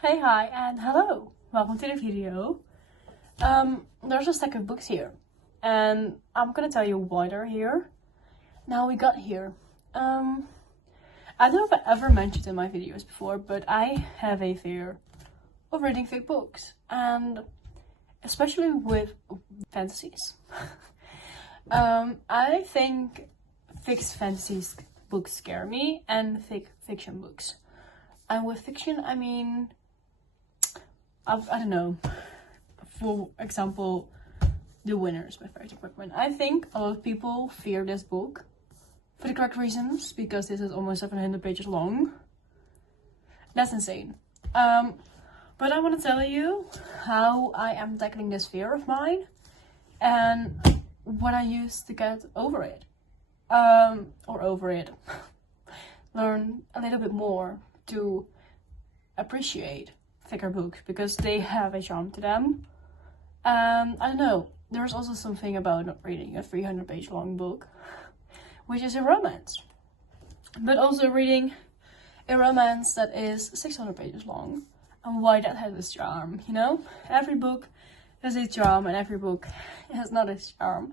Hey, hi, and hello. Welcome to the video. There's a stack of books here, and I'm gonna tell you why they're here. Now we got here. I don't know if I ever mentioned in my videos before, but I have a fear of reading thick books, and especially with fantasies. I think thick fantasies books scare me, and thick fiction books. And with fiction, I mean, I don't know. For example, The Winners by Farrah Brookman. I think a lot of people fear this book for the correct reasons, because this is almost 700 pages long. That's insane. But I want to tell you how I am tackling this fear of mine and what I use to get over it. Learn a little bit more to appreciate thicker books, because they have a charm to them. I don't know, there's also something about not reading a 300-page long book, which is a romance, but also reading a romance that is 600 pages long, and why that has its charm, you know? Every book has a charm, and every book has not its charm.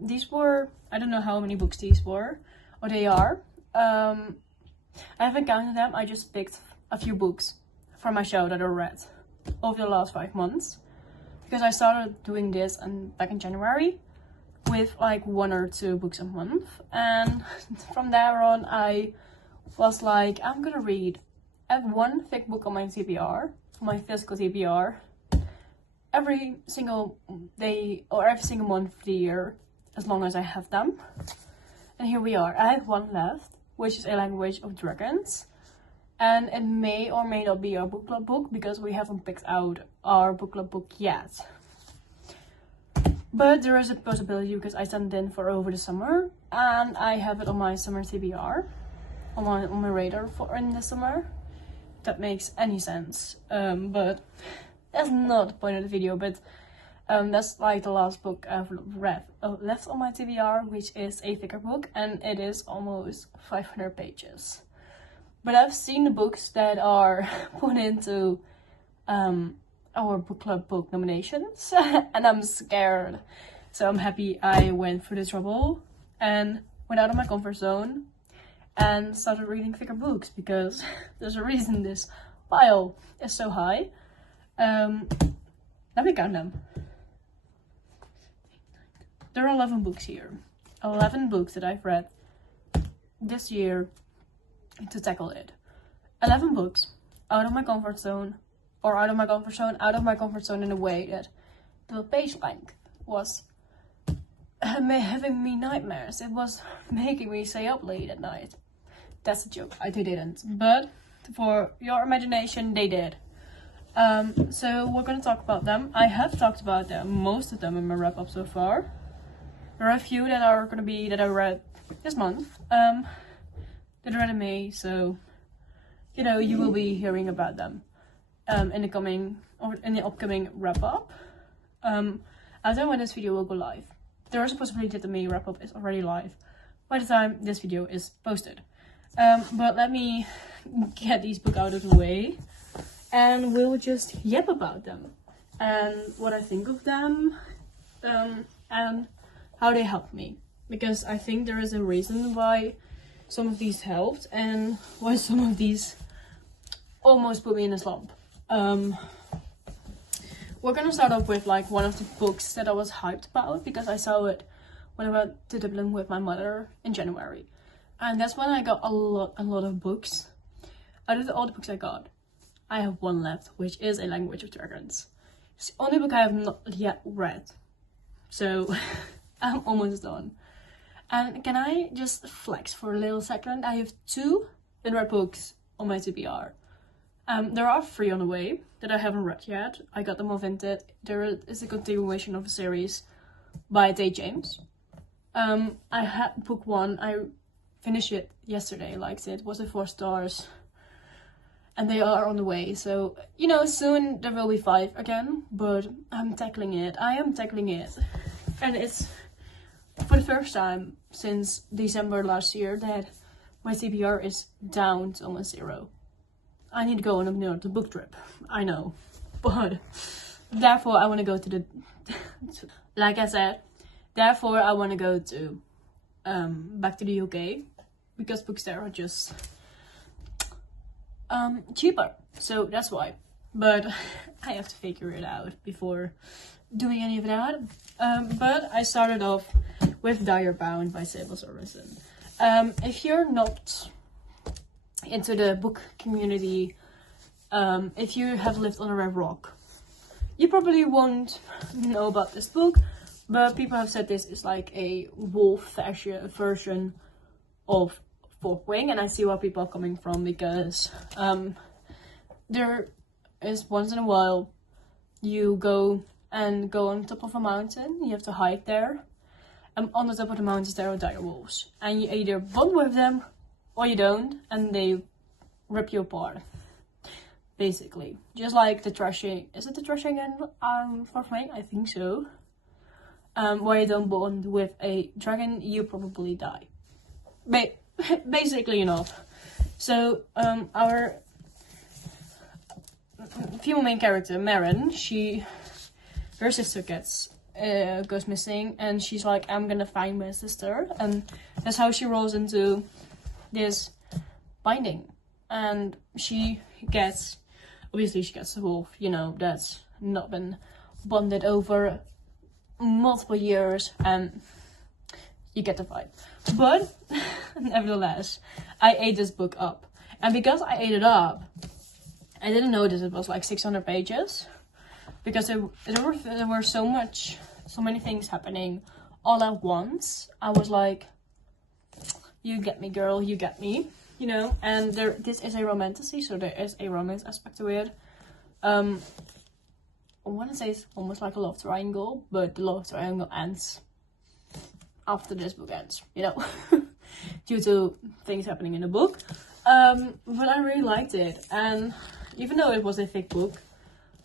These were, I don't know how many books these were, or they are. I haven't counted them, I just picked a few books from my show that I read over the last 5 months, because I started doing this back in January with like 1 or 2 books a month, and from there on I was like, I'm gonna read one thick book on my TBR, on my physical TBR, every single day or every single month of the year, as long as I have them. And here we are. I have one left, which is A Language of Dragons. And it may or may not be our book club book, because we haven't picked out our book club book yet. But there is a possibility, because I sent it in for over the summer, and I have it on my summer TBR, on my radar for in the summer. If that makes any sense. But that's not the point of the video. But that's like the last book I've read left on my TBR, which is a thicker book, and it is almost 500 pages. But I've seen the books that are put into our book club book nominations, and I'm scared. So I'm happy I went through the trouble and went out of my comfort zone and started reading thicker books, because there's a reason this pile is so high. Let me count them. There are 11 books here. 11 books that I've read this year to tackle it. 11 books out of my comfort zone, or out of my comfort zone in a way that the page length was having me nightmares. It was making me stay up late at night. That's a joke, they didn't, but for your imagination, they did. So we're gonna talk about them. I have talked about them, most of them, in my wrap up so far. There are a few that are gonna be that I read this month. That I read in May, so you know, you will be hearing about them in the upcoming wrap up. I don't know when this video will go live. There is a possibility that the May wrap up is already live by the time this video is posted. But let me get these books out of the way, and we'll just yap about them and what I think of them, and how they helped me, because I think there is a reason why some of these helped and why some of these almost put me in a slump. We're gonna start off with like one of the books that I was hyped about, because I saw it when I went to Dublin with my mother in January, and that's when I got a lot of books. Out of all the books I got, I have one left, which is A Language of Dragons. It's the only book I have not yet read, so I'm almost done. And can I just flex for a little second? I have 2 unread books on my TBR. There are 3 on the way that I haven't read yet. I got them on Vinted. There is a continuation of a series by Day James. I had book 1. I finished it yesterday, liked it. Was it 4 stars? And they are on the way. So, you know, soon there will be 5 again. But I'm tackling it. I am tackling it. And it's for the first time since December last year that my TBR is down to almost 0. I need to go on a book trip. I know. But therefore I want to go to the like I said, therefore I want to go to back to the UK because books there are just cheaper. So that's why. But I have to figure it out before doing any of that. But I started off with Dire Bound by Sable Sorensen. If you're not into the book community, if you have lived on a red rock, you probably won't know about this book, but people have said this is like a wolf version of Fourth Wing, and I see where people are coming from, because there is once in a while you go on top of a mountain, you have to hide there, and on the top of the mountains there are dire wolves, and you either bond with them or you don't, and they rip you apart. Basically, just like the thrashing. Is it the thrashing in Fourth Wing? I think so. Where you don't bond with a dragon, you probably die. Basically enough. So our female main character, Maren, her sister goes missing, and she's like, I'm gonna find my sister, and that's how she rolls into this binding, and she gets a wolf, you know, that's not been bonded over multiple years, and you get the vibe. But nevertheless, I ate this book up, and because I ate it up, I didn't notice it was like 600 pages, because there were so many things happening all at once. I was like, you get me, girl, you get me. You know, and this is a romantasy, so there is a romance aspect to it. I want to say it's almost like a love triangle, but the love triangle ends after this book ends, you know, due to things happening in the book. But I really liked it, and even though it was a thick book,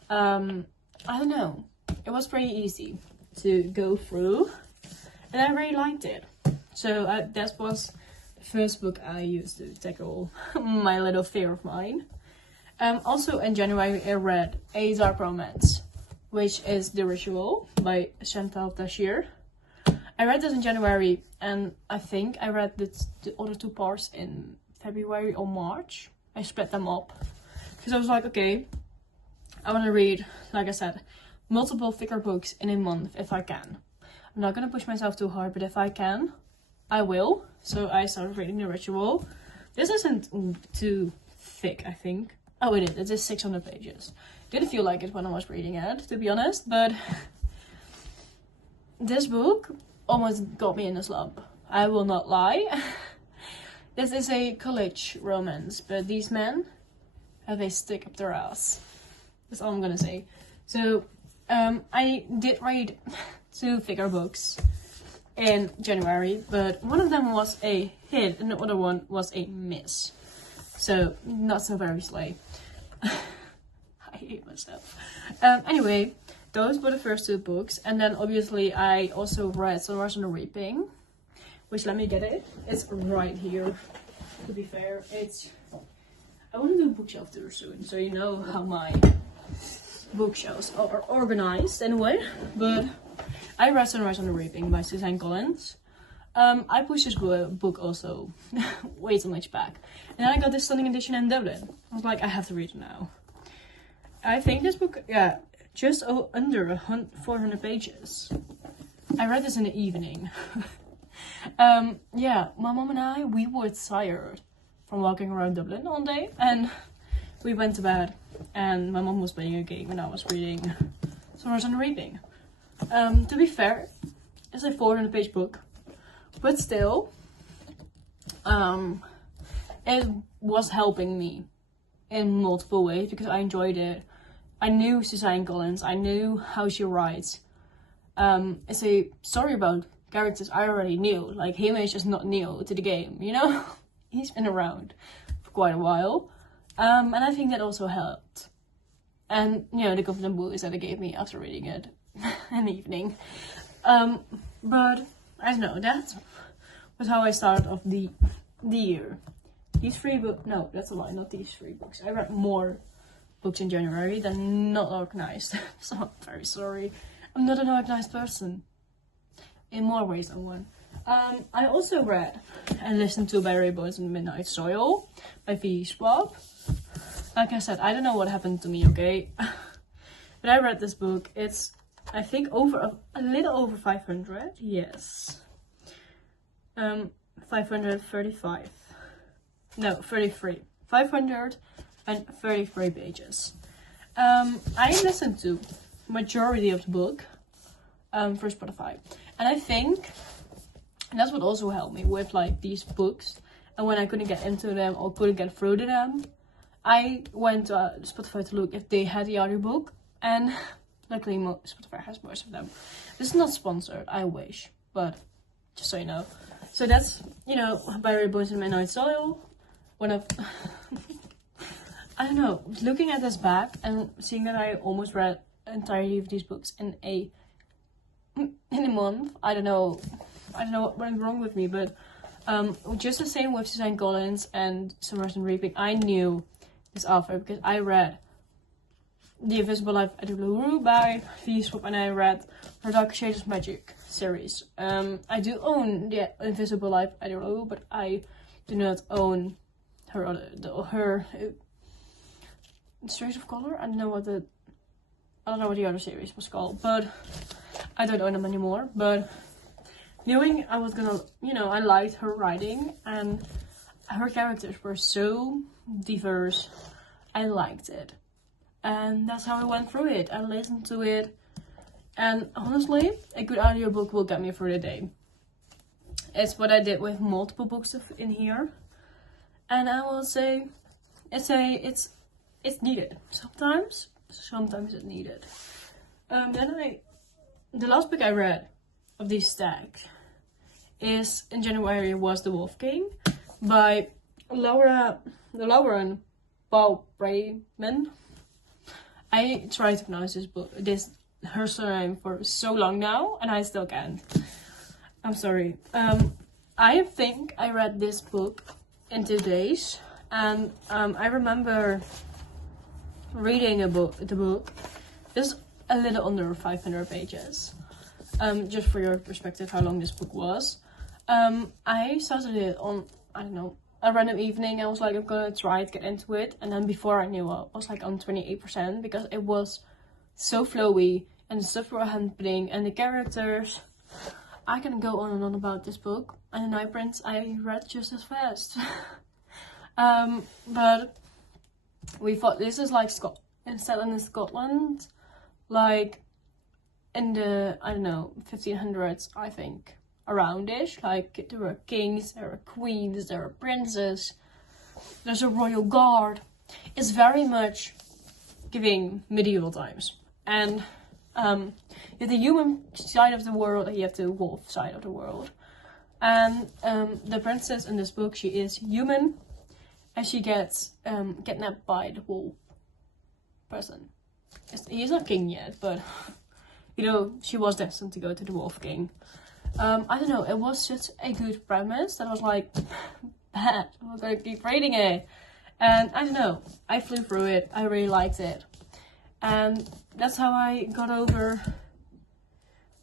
I don't know, it was pretty easy to go through, and I really liked it. So that was first book I used to tackle my little fear of mine. Also in January I read A Dark Romance, which is The Ritual by Chantal Tashir. I read this in January, and I think I read the other two parts in February or March. I split them up because I was like, okay, I want to read, like I said, multiple thicker books in a month if I can. I'm not gonna push myself too hard, but if I can, I will. So I started reading The Ritual. This isn't too thick, I think. Oh, it is. It is 600 pages. Didn't feel like it when I was reading it, to be honest, but this book almost got me in a slump. I will not lie. This is a college romance, but these men have a stick up their ass. That's all I'm gonna say. So, I did read 2 thicker books in January, but one of them was a hit and the other one was a miss. So, not so very slay. I hate myself. Anyway, those were the first 2 books, and then obviously I also read Sunrise on the Reaping, which, let me get it. It's right here, to be fair. I want to do a bookshelf tour soon, so you know how my bookshelves are organized anyway, but I read Sunrise on the Reaping by Suzanne Collins. I pushed this book also way too much back. And then I got this stunning edition in Dublin. I was like, I have to read it now. I think this book, yeah, just under 400 pages. I read this in the evening. Yeah, my mom and I, we were tired from walking around Dublin all day. And we went to bed. And my mom was playing a game and I was reading Sunrise on the Reaping. To be fair, it's a 400-page book. But still, it was helping me in multiple ways because I enjoyed it. I knew Suzanne Collins. I knew how she writes. It's a story about characters I already knew. Like, Hamish is not new to the game, you know? He's been around for quite a while. And I think that also helped. And, you know, the confident boost that it gave me after reading it in the evening. But I don't know, that was how I started off the year. these 3 books. No, that's a lie. Not these 3 books. I read more books in January than not organized. So I'm very sorry. I'm not an organized person. In more ways than one. I also read and listened to By Rainbows and Midnight Soil by V. Schwab. Like I said, I don't know what happened to me, okay? But I read this book. It's, I think, over a little over 500. Yes. 535. No, 33. 533 pages. I listened to majority of the book for Spotify. And I think that's what also helped me with like these books. And when I couldn't get into them or couldn't get through to them, I went to Spotify to look if they had the audiobook. And luckily Spotify has most of them. This is not sponsored, I wish. But just so you know. So that's, you know, By Rainbows and Midnight Soil. One of... I don't know. Looking at this back and seeing that I almost read entirely of these books in a month. I don't know what went wrong with me, but just the same with Suzanne Collins and Summers and Reaping. I knew this author because I read The Invisible Life of Edward LaRue by V. Schwab, and I read her Dark Shades of Magic series. I do own The Invisible Life of Edward LaRue, but I do not own her Streets of Color. I don't know what the other series was called, but I don't own them anymore. But knowing I was gonna, you know, I liked her writing and her characters were so diverse. I liked it. And that's how I went through it. I listened to it. And honestly, a good audiobook will get me through the day. It's what I did with multiple books in here. And I will say, it's needed. Sometimes it's needed. The last book I read of these stacks is in January was The Wolf King by Lauren Bauerman. I tried to pronounce her surname for so long now, and I still can't. I'm sorry. I think I read this book in 2 days, and I remember reading the book. It's a little under 500 pages. Just for your perspective, how long this book was. I started it on, I don't know, a random evening. I was like, I'm gonna try to get into it, and then before I knew it, I was like on 28% because it was so flowy and the stuff were happening and the characters. I can go on and on about this book, and The Night Prince I read just as fast. But we thought this is like set in Scotland, like in the, I don't know, 1500s, I think, around-ish. Like there were kings, there were queens, there were princes, there's a royal guard. It's very much giving medieval times. And you have the human side of the world and you have the wolf side of the world. And the princess in this book, she is human, and she gets kidnapped by the wolf person. He's not king yet, but you know, she was destined to go to the Wolf King. I don't know, it was such a good premise that I was like, bad, I'm gonna keep reading it. And I don't know, I flew through it, I really liked it. And that's how I got over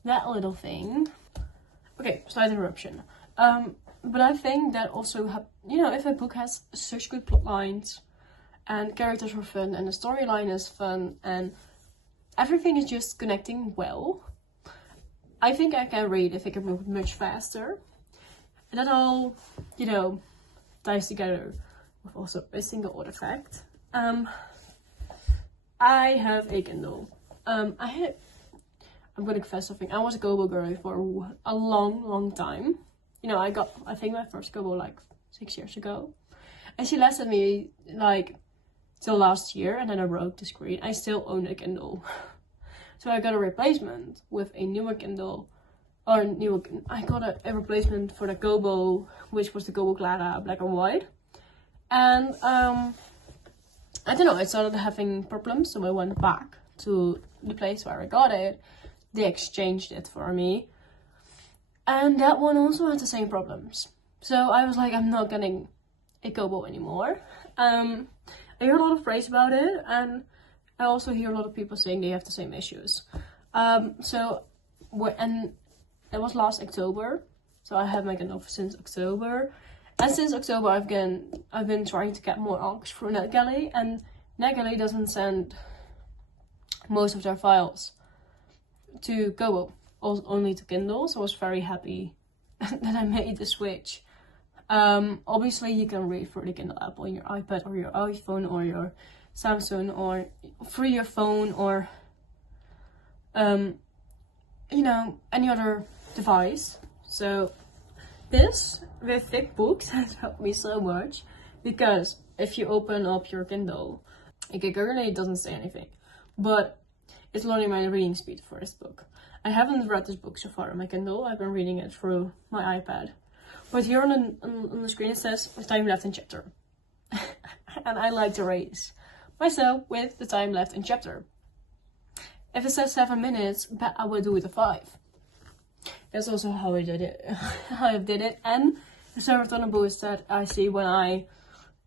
that little thing. Okay, slight interruption. But I think that also, you know, if a book has such good plot lines, and characters are fun, and the storyline is fun, and everything is just connecting well, I think I can read if I can move much faster. And that all, you know, ties together with also a single artifact. I have a Kindle. I'm gonna confess something. I was a Kobo girl for a long time. You know, I think my first Kobo like 6 years ago. And she lasted me like till last year, and then I broke the screen. I still own a Kindle. So I got a replacement with a newer Kindle. I got a replacement for the Kobo, which was the Kobo Clara black and white. And I don't know, I started having problems, so I went back to the place where I got it. They exchanged it for me. And that one also had the same problems. So I was like, I'm not getting a Kobo anymore. I hear a lot of praise about it, and I also hear a lot of people saying they have the same issues. And it was last October, so I have my Kindle since October. And since October, I've been trying to get more AUX through NetGalley, and NetGalley doesn't send most of their files to Kobo, only to Kindle. So I was very happy that I made the switch. Obviously, you can read through the Kindle app on your iPad or your iPhone or your Samsung or through your phone or you know, any other device. So this with thick books has helped me so much, because if you open up your Kindle, okay, currently it doesn't say anything, but it's learning my reading speed for this book. I haven't read this book so far on my Kindle. I've been reading it through my iPad. But here on the screen it says time left in chapter. And I like to race myself with the time left in chapter. If it says 7 minutes, but I will do it at 5. That's also how I did it. And the serotonin boost that I see when I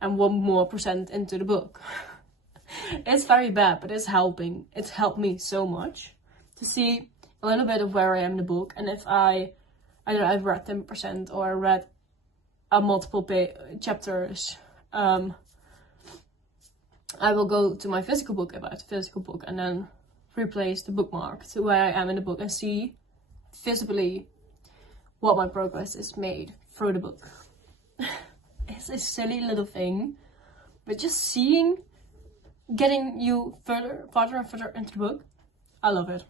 am 1% more into the book. It's very bad, but it's helping. It's helped me so much to see a little bit of where I am in the book. And if I don't know, I've read 10% or I read multiple chapters, I will go to my physical book about the physical book and then replace the bookmark to where I am in the book and see visibly what my progress is made through the book. It's a silly little thing, but just getting you farther and further into the book, I love it.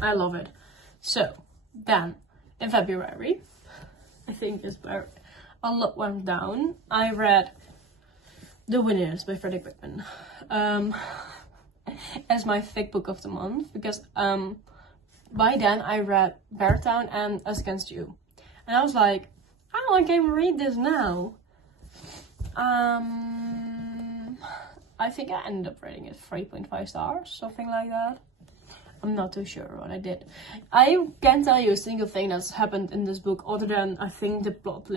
I love it. So then in February, I think is where a lot went down. I read The Winners by Fredrik Backman as my thick book of the month, because by then I read Beartown and Us Against You, and I was like, oh, I can read this now. I think I ended up rating it 3.5 stars, something like that. I'm not too sure what I did. I can't tell you a single thing that's happened in this book other than I think the plot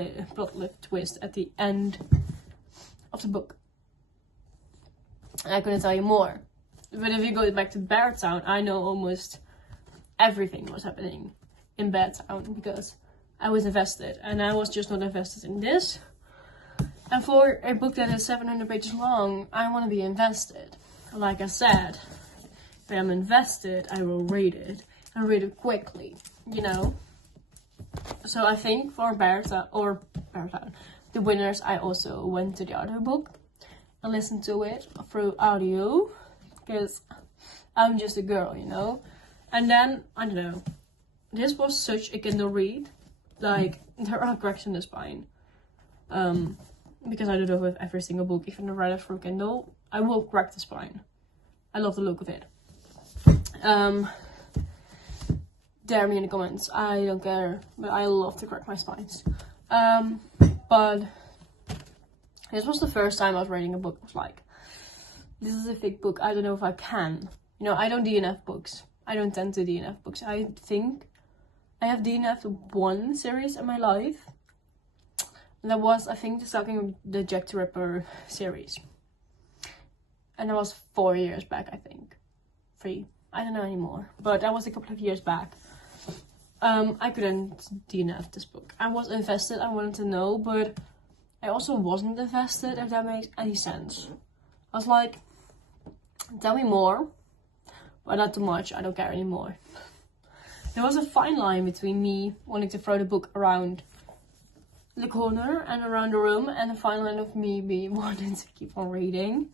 twist at the end of the book. I couldn't tell you more. But if you go back to Beartown, I know almost everything was happening in Beartown because I was invested, and I was just not invested in this. And for a book that is 700 pages long, I want to be invested. Like I said, if I'm invested, I will read it, and read it quickly, you know. So I think for Beartown, The Winners, I also went to the audiobook and listened to it through audio, because I'm just a girl, you know. And then, I don't know, this was such a Kindle read. Like, there are cracks in the spine. Because I do that with every single book, even if I read it through Kindle, I will crack the spine. I love the look of it. Dare me in the comments, I don't care, but I love to crack my spines. But this was the first time I was reading a book. I was like, this is a thick book, I don't know if I can. You know, I don't DNF books. I don't tend to DNF books. I think I have DNF'd one series in my life. And that was, I think, the Jack the Ripper series. And that was 4 years back, I think. 3. I don't know anymore. But that was a couple of years back. I couldn't DNF this book. I was invested, I wanted to know, but I also wasn't invested, if that makes any sense. I was like, tell me more, but not too much, I don't care anymore. There was a fine line between me wanting to throw the book around the corner and around the room, and a fine line of me wanting to keep on reading.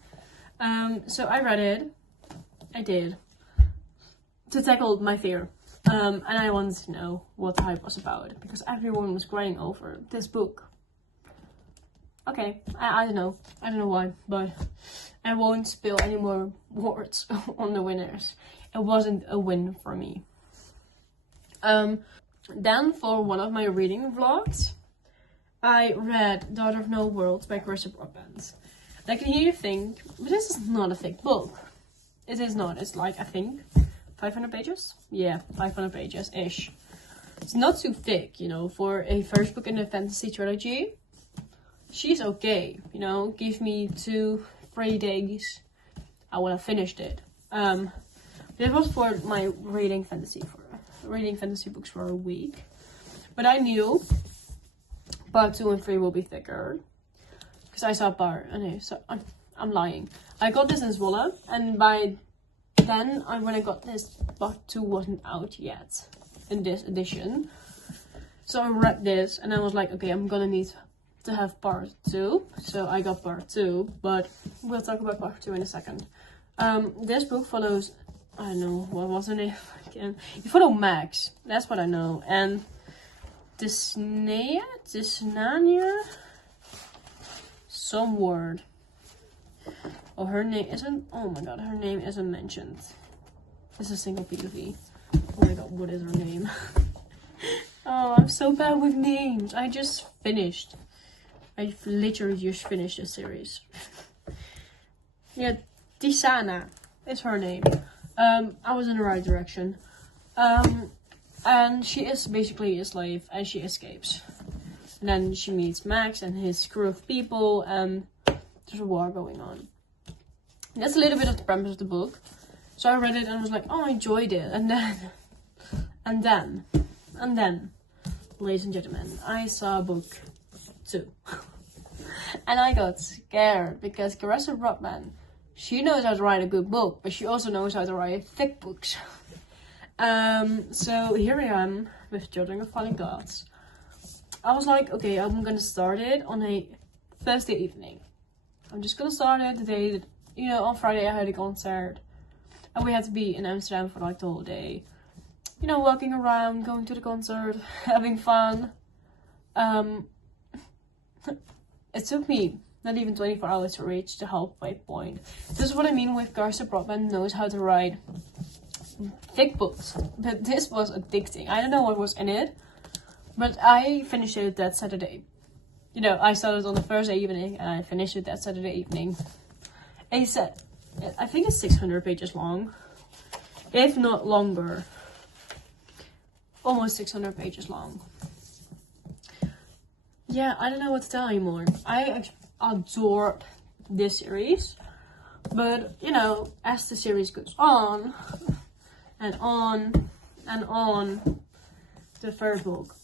So I read it. I did. To tackle my fear. And I wanted to know what the hype was about, because everyone was crying over this book. Okay, I don't know. I don't know why, but I won't spill any more words on The Winners. It wasn't a win for me. Then for one of my reading vlogs, I read Daughter of No Worlds by Carissa Broadbent. I can hear you think, but this is not a thick book. It is not. It's like, I think, 500 pages? Yeah, 500 pages-ish. It's not too thick, you know, for a first book in a fantasy trilogy. she's okay, you know, give me 2-3 days, I would have finished it. This was for my reading fantasy books for a week. But I knew part 2 and 3 will be thicker. Because I saw part, okay, so I'm lying. I got this in Zwolle, and by then, when I got this, part 2 wasn't out yet in this edition. So I read this, and I was like, okay, I'm gonna need to have part 2. So I got part 2, but we'll talk about part 2 in a second. This book follows, I don't know, what was her name again? You follow Max, that's what I know, and Disnea, some word. Oh, her name isn't, oh my god, her name isn't mentioned. It's a single POV. Oh my god, what is her name? Oh, I'm so bad with names. I just finished. I literally just finished this series. Yeah, Tisana is her name. I was in the right direction. And she is basically a slave, and she escapes. And then she meets Max and his crew of people, and there's a war going on. And that's a little bit of the premise of the book. So I read it and was like, oh, I enjoyed it. And then, ladies and gentlemen, I saw book 2. And I got scared because Carissa Broadbent, she knows how to write a good book, but she also knows how to write thick books. So here I am with Children of Fallen Gods. I was like, okay, I'm gonna start it on a Thursday evening. I'm just gonna start it the day that, you know, on Friday I had a concert. And we had to be in Amsterdam for like the whole day. You know, walking around, going to the concert, having fun. It took me not even 24 hours to reach the halfway point. This is what I mean with Carissa Broadbent knows how to write thick books. But this was addicting. I don't know what was in it, but I finished it that Saturday. You know, I started on the Thursday evening and I finished it that Saturday evening. And he said, I think it's 600 pages long, if not longer. Almost 600 pages long. Yeah, I don't know what to tell anymore. I adored this series, but you know, as the series goes on and on and on, the third book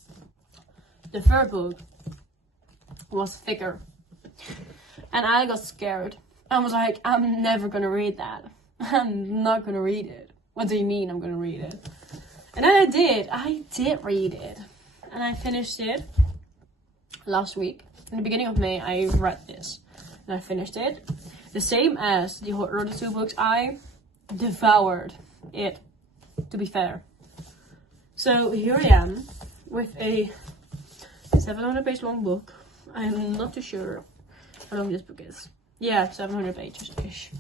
was thicker, and I got scared. I was like, I'm never gonna read that. I'm not gonna read it. What do you mean I'm gonna read it? And then I did read it, and I finished it last week. In the beginning of May, I read this, and I finished it. The same as the other 2 books, I devoured it, to be fair. So here I am, with a 700 page long book. I'm not too sure how long this book is. Yeah, 700 pages-ish.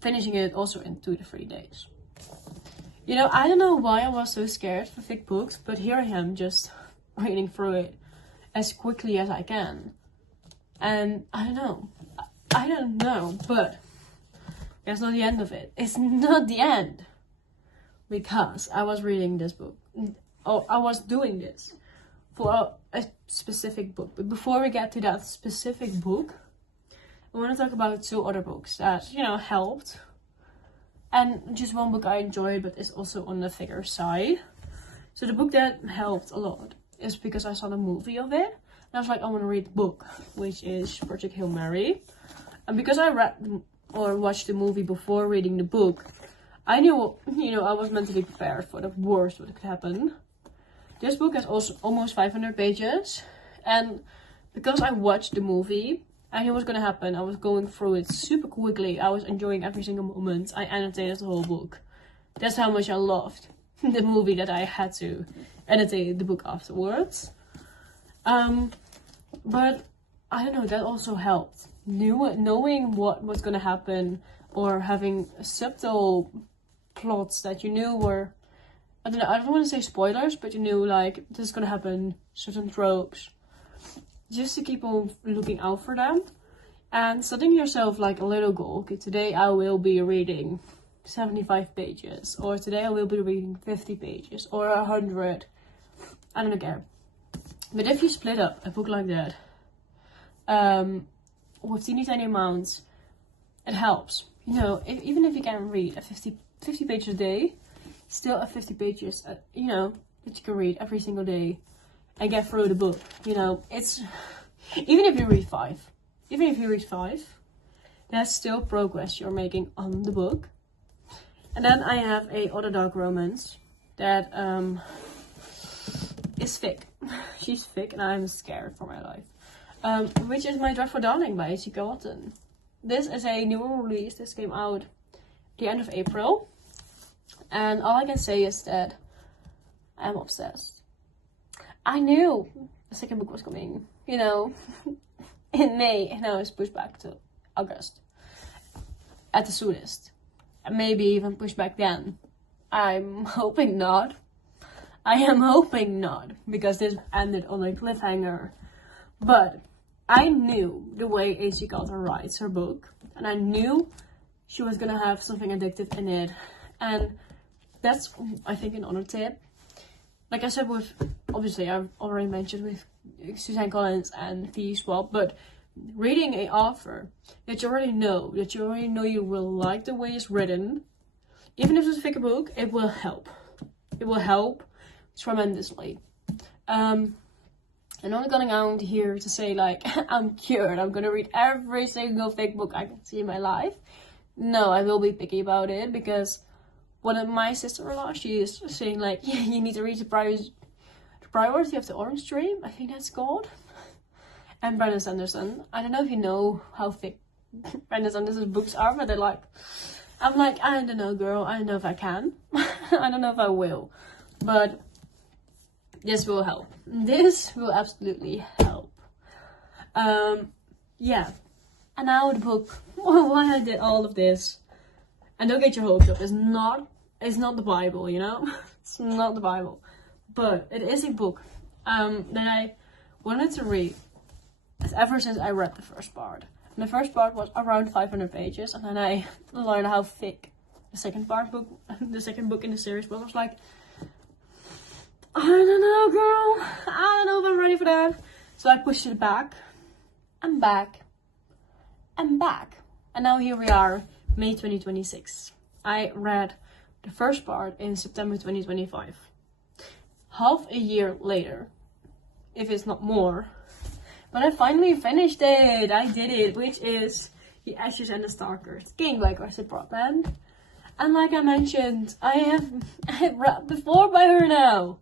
Finishing it also in 2 to 3 days. You know, I don't know why I was so scared for thick books, but here I am just reading through it as quickly as I can. And I don't know, but that's not the end of it. It's not the end. Because I was reading this book, or I was doing this for a specific book. But before we get to that specific book, I want to talk about 2 other books that, you know, helped. And just one book I enjoyed, but is also on the thicker side. So the book that helped a lot is because I saw the movie of it. And I was like, I want to read the book, which is Project Hail Mary. And because I read or watched the movie before reading the book, I knew, you know, I was mentally prepared for the worst what could happen. This book has also almost 500 pages. And because I watched the movie, I knew what was going to happen. I was going through it super quickly. I was enjoying every single moment. I annotated the whole book. That's how much I loved the movie that I had to annotate the book afterwards. But I don't know, that also helped. Knowing what was going to happen, or having subtle plots that you knew were, I don't want to say spoilers, but you knew like this is going to happen, certain tropes. Just to keep on looking out for them. And setting yourself like a little goal. Okay, today I will be reading 75 pages. Or today I will be reading 50 pages. Or 100. I don't care. But if you split up a book like that, with teeny tiny amounts, it helps. You know, even if you can read a 50 pages a day, still a 50 pages, you know, that you can read every single day and get through the book. You know, it's, even if you read five, that's still progress you're making on the book. And then I have a other dark romance that is thick. She's thick and I'm scared for my life. Which is My Dreadful Darling by H.C. Galton. This is a newer release. This came out the end of April. And all I can say is that I'm obsessed. I knew the second book was coming, you know, in May, and now it's pushed back to August at the soonest. And maybe even pushed back then. I'm hoping not. I am hoping not, because this ended on a cliffhanger. But I knew the way H.C. Galton writes her book, and I knew she was gonna have something addictive in it. And that's, I think, another tip. Like I said with, obviously I've already mentioned with Suzanne Collins and V. Schwab, but reading an author that you already know you will like the way it's written, even if it's a thicker book, it will help. It will help tremendously. I'm not going out here to say like, I'm cured, I'm gonna read every single thick book I can see in my life. No, I will be picky about it, because one of my sister-in-law, she is saying like, yeah, you need to read the Priority of the Orange Dream, I think that's called. And Brandon Sanderson. I don't know if you know how thick Brandon Sanderson's books are, but they're like, I'm like, I don't know, girl, I don't know if I can. I don't know if I will. But this will help. This will absolutely help. Yeah. And now the book, why I did all of this. And don't get your hopes up. It's not the Bible, you know? It's not the Bible. But it is a book that I wanted to read ever since I read the first part. And the first part was around 500 pages, and then I learned how thick the second book in the series was. I was like, I don't know, girl. I don't know if I'm ready for that. So I pushed it back. I'm back. And now here we are, May 2026. I read the first part in September 2025. Half a year later, if it's not more. But I finally finished it. I did it, which is The Ashes and the Stalkers, King by Cressida Broadbent. And like I mentioned, I have read before by her now.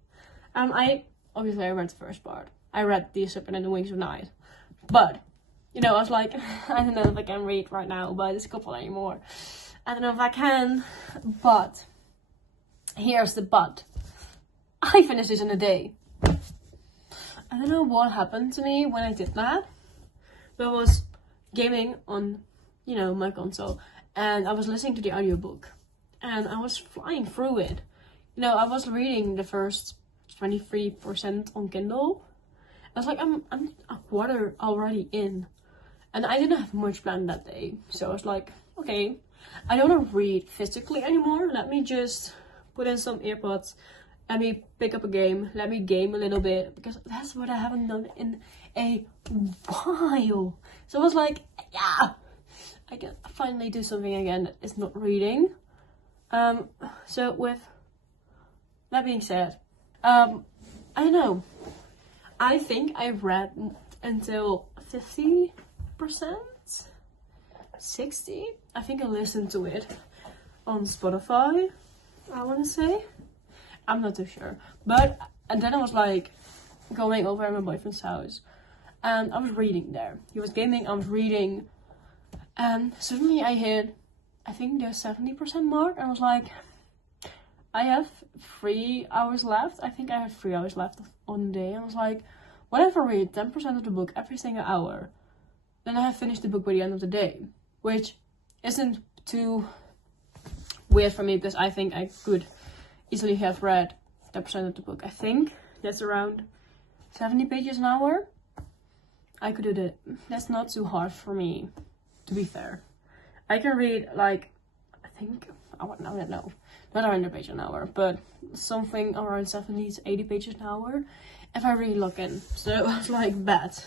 I read the first part. I read The Serpent and the Wings of Night. But, you know, I was like, I don't know if I can read right now by this couple anymore. I don't know if I can, but here's the but. I finished this in a day. I don't know what happened to me when I did that, but I was gaming on, you know, my console, and I was listening to the audiobook, and I was flying through it. You know, I was reading the first 23% on Kindle. I was like, I'm a quarter already in, and I didn't have much planned that day, so I was like, okay, I don't want to read physically anymore. Let me just put in some earpods. Let me pick up a game. Let me game a little bit, because that's what I haven't done in a while. So I was like, yeah, I can finally do something again that is not reading. So with that being said, I don't know. I think I've read until 50%, 60. I think I listened to it on Spotify, I want to say. I'm not too sure. But, and then I was like going over at my boyfriend's house, and I was reading there. He was gaming, I was reading, and suddenly I hit, I think the 70% mark, and I was like, I have 3 hours left. I think I have 3 hours left on the day. And I was like, what if I read 10% of the book every single hour? Then I have finished the book by the end of the day, which isn't too weird for me, because I think I could easily have read 10% of the book. I think that's around 70 pages an hour. I could do that. That's not too hard for me, to be fair. I can read like, I think, I don't know, not 100 pages an hour, but something around 70 to 80 pages an hour. if I really look in. So I was like, bet.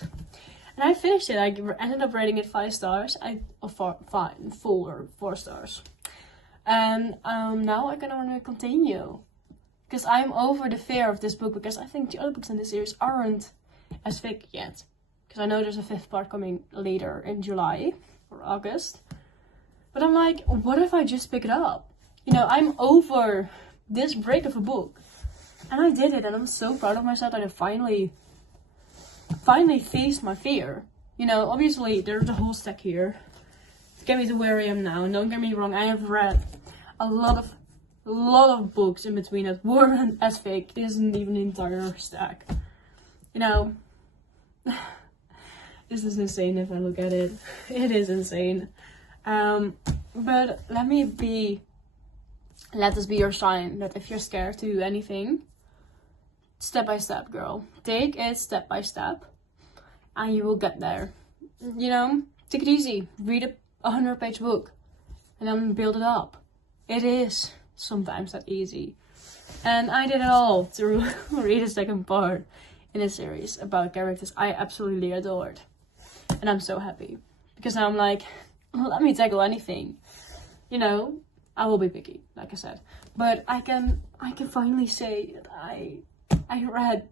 And I finished it. I ended up rating it 5 stars. Four stars. And now I'm gonna want to continue. Because I'm over the fear of this book, because I think the other books in this series aren't as thick yet. Because I know there's a 5th part coming later in July or August. But I'm like, what if I just pick it up? You know, I'm over this break of a book. And I did it, and I'm so proud of myself that I finally faced my fear. You know, obviously there's a whole stack here to get me to where I am now. And don't get me wrong, I have read a lot of books in between that weren't as thick. This isn't even an entire stack. You know, this is insane if I look at it. It is insane. But let this be your sign that if you're scared to do anything, step by step, girl. Take it step by step, and you will get there. You know, take it easy. Read a 100-page book, and then build it up. It is sometimes that easy. And I did it all to read a second part in a series about characters I absolutely adored. And I'm so happy. Because now I'm like, let me tackle anything. You know, I will be picky, like I said. But I can finally say that I read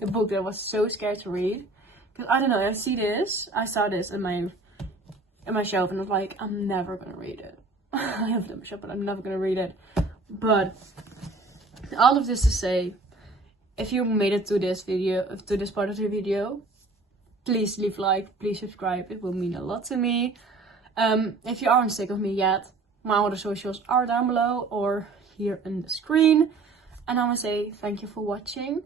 a book that I was so scared to read. Because I don't know, I saw this in my shelf, and I was like, I'm never gonna read it. I have it in my shelf, but I'm never gonna read it. But all of this to say, if you made it to this video, to this part of the video, please leave a like, please subscribe. It will mean a lot to me. If you aren't sick of me yet, my other socials are down below or here on the screen. And I want to say thank you for watching.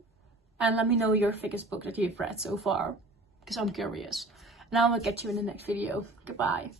And let me know your thickest book that you've read so far, because I'm curious. And I will get you in the next video. Goodbye.